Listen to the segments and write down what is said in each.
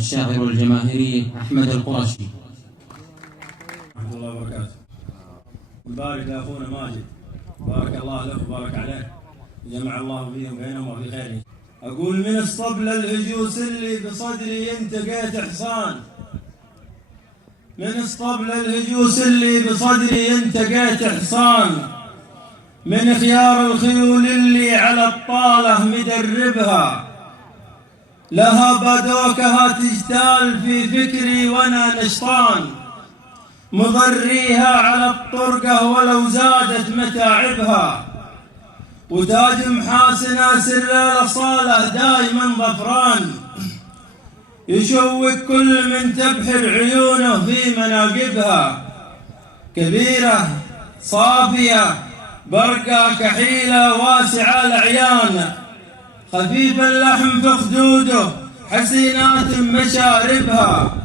الشاعر الجماهيري أحمد القرشي. ورحمة الله وبركاته. نبارك لأخونا ماجد، بارك الله له وبارك عليه، جمع الله فيهم بينهم وفي خيره. أقول من الصبل الهجوس اللي بصدري انتقيت حصان، من الصبل الهجوس اللي بصدري انتقيت حصان، من خيار الخيول اللي على الطالة مدربها، لها بدوكها تجتال في فكري وانا نشطان، مضريها على الطرقة ولو زادت متاعبها، وتاج محاسنة سر الأصالة دايما ظفران، يشوق كل من تبحر عيونه في مناقبها، كبيرة صافية برقة كحيلة واسعة الأعيان، خفيف اللحم في خدوده حسينات مشاربها،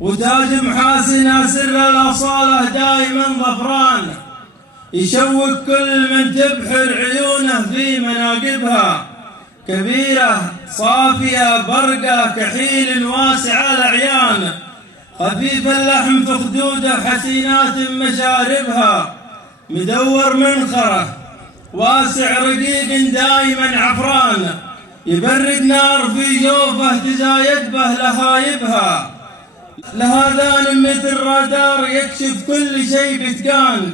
وتاج محاسنة سر الأصالة دائما ظفران، يشوق كل من تبحر عيونه في مناقبها، كبيرة صافية برقة كحيل واسعة الأعيان، خفيف اللحم في خدوده حسينات مشاربها، مدور منخره واسع رقيق دائما عفران، يبرد نار في جوفه تزايد به لهايبها، لها ذان مثل رادار يكشف كل شيء بإتقان،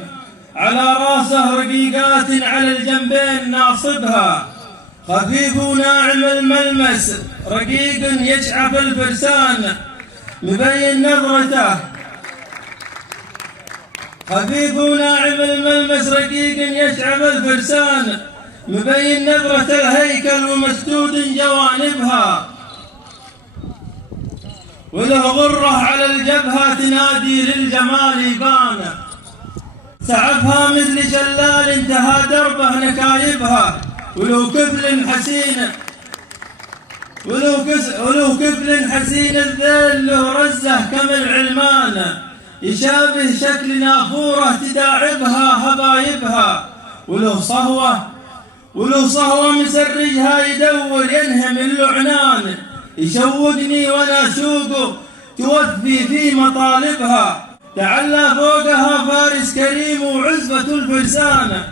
على راسه رقيقات على الجنبين ناصبها، خفيف وناعم الملمس رقيق يشعف الفرسان، مبين نظرته خفيف وناعم الملمس رقيق يشعف الفرسان، مبين نظرة الهيكل ومسدود جوانبها، وله غرة على الجبهة تنادي للجمال يبان، سعفها مثل شلال انتهى دربه نكايبها، ولو كفل حسين الذيل له رزه كم العلمان، يشابه شكل نافورة تداعبها هبايبها، وله صهوة مسرجها يدور ينهم اللعنان، يشوقني وانا سوقه توفي في مطالبها، تعلى فوقها فارس كريم وعزبة الفرسان،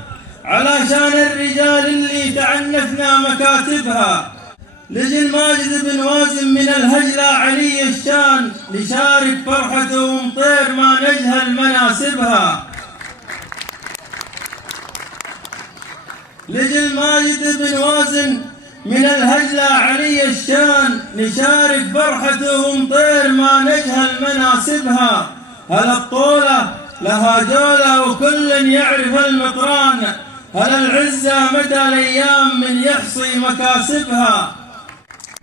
علشان الرجال اللي تعنفنا مكاتبها، لجل ماجد بن وازم من الهجلة علي الشان، لشارك فرحته ومطير ما نجهل مناسبها، لجل ماجد بن وازم من الهجلة علي الشان، نشارك فرحته ومطير ما نجهل مناسبها، هل الطولة لها جولة وكل يعرف المقران، هل العزة مدى الأيام من يحصي مكاسبها،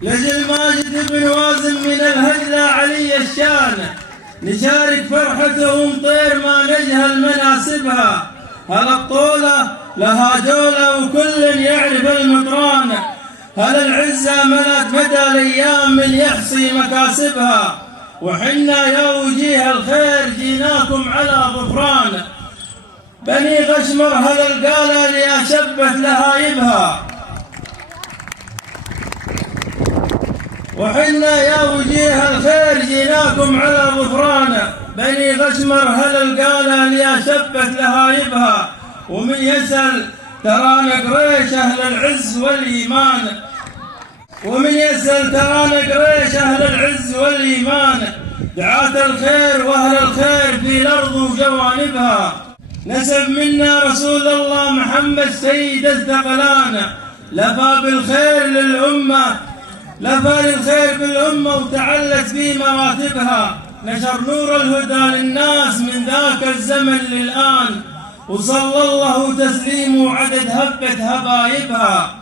لجل ماجد بن وازم من الهجلة علي الشان، نشارك فرحته ومطير ما نجهل مناسبها، هل الطولة لها جولة وكل يعرف المقران، هل العزة ملت مدى الأيام من يحصي مكاسبها، وحنا يا وجيه الخير جيناكم على ظفران، بني غشمر هل القالة لأشبه لهايبها، وحنا يا وجيه الخير جيناكم على ظفران، بني غشمر هل القالة لأشبه لهايبها، ومن يسأل ترانا قريش أهل العز والإيمان، ومن يسأل ترانا قريش أهل العز والإيمان، دعاة الخير وأهل الخير في الأرض وجوانبها، نسب منا رسول الله محمد سيد الثقلان، لفى بالخير للأمة وتعلت في مراتبها، نشر نور الهدى للناس من ذاك الزمن للآن، وصلى الله تسليمه عدد هبة هبايبها،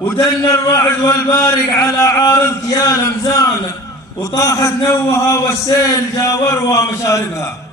ودن الرعد والبارق على عارض يا لمزان، وطاحت نوها والسيل جاورها مشاربها.